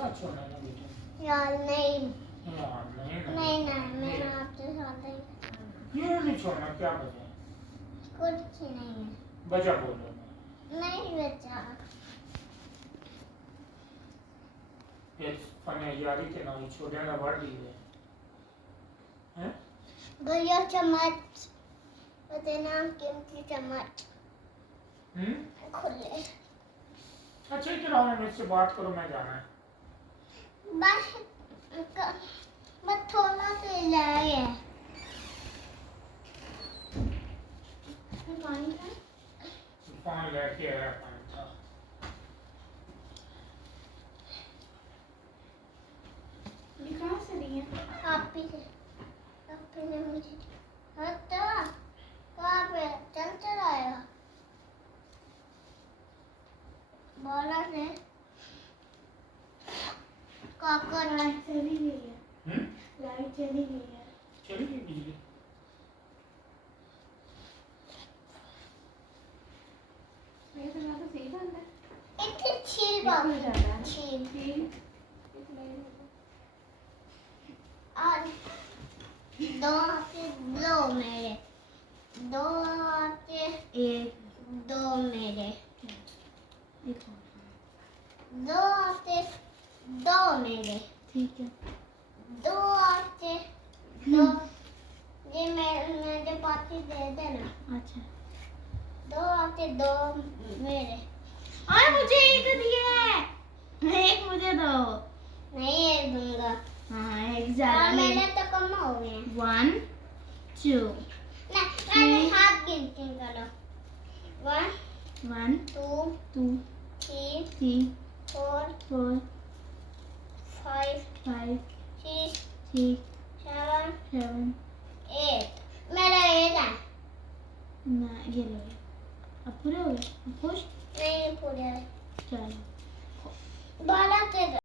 साथ छोड़ना है बेटा? यार नहीं यार नहीं मैं आपके साथ नहीं, क्यों नहीं छोड़ना? क्या वजह? कुछ नहीं है। वजह बोलो। नहीं बचा। ये फने यारी के नाम छोड़ने का वर्ड ही है हैं? भैया चम्मच बताना, कीमती चम्मच खुले। अच्छा इधर आओ, मुझसे बात करो, मैं जाना है। बस थोड़ा तो जाए। पानी है? फोन लेके आया पानी था। ये कहाँ से ली है? आप ही ने मुझे हटा कहाँ पे चल आया बोला से काका लाइट चली गई है। लाइट चली गई है। चली गई बिजली? मेरे से ज़्यादा सही बंद है। इतनी छील बात जाता है। छील और दो आते दो मेरे, दो आते एक, दो मेरे, दो आते दो मेरे। ठीक है। दो आते दो, ये मेरे पास ही दे देना। अच्छा। दो आते दो मेरे। और मुझे एक दिए, एक मुझे दो। नहीं एक दूंगा। हाँ एक ज़्यादा मेरे तो कम हो गए। 1 2 नहीं हाथ गिनती करो। 1 2 3 4 5 6 7 8 मेरा 8 है ना। ये लो, अब पूरे हो गए? खुश नहीं पूरे। चलो